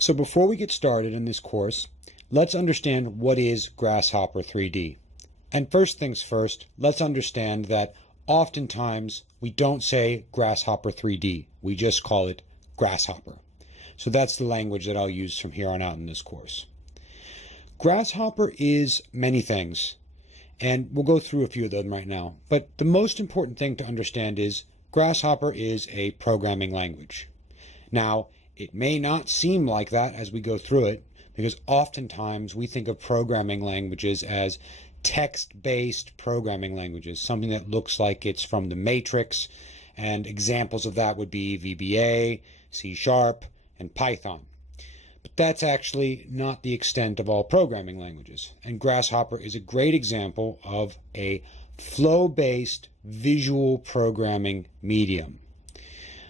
So before we get started in this course, let's understand what is Grasshopper3d. And first things first, let's understand that oftentimes we don't say Grasshopper3d. We just call it Grasshopper. So that's the language that I'll use from here on out in this course. Grasshopper is many things, and we'll go through a few of them right now. But the most important thing to understand is Grasshopper is a programming language. Now, it may not seem like that as we go through it, because oftentimes we think of programming languages as text-based programming languages, something that looks like it's from the Matrix, and examples of that would be VBA, C#, and Python. But that's actually not the extent of all programming languages, and Grasshopper is a great example of a flow-based visual programming medium.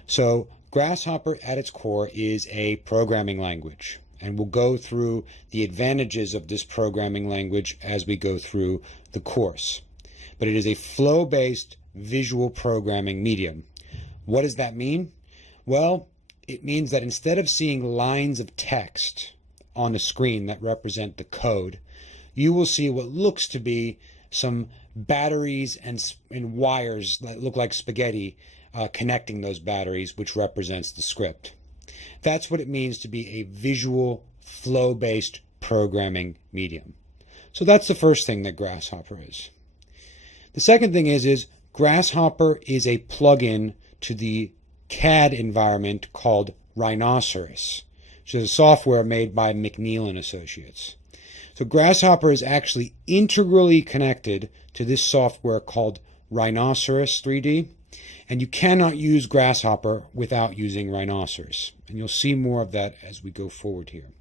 So Grasshopper at its core is a programming language, and we'll go through the advantages of this programming language as we go through the course. But it is a flow-based visual programming medium. What does that mean? Well, it means that instead of seeing lines of text on the screen that represent the code, you will see what looks to be some batteries and wires that look like spaghetti connecting those batteries, which represents the script. That's what it means to be a visual, flow-based programming medium. So that's the first thing that Grasshopper is. The second thing is Grasshopper is a plugin to the CAD environment called Rhinoceros, which is a software made by McNeil & Associates. So Grasshopper is actually integrally connected to this software called Rhinoceros3d, and you cannot use Grasshopper without using Rhinoceros. And you'll see more of that as we go forward here.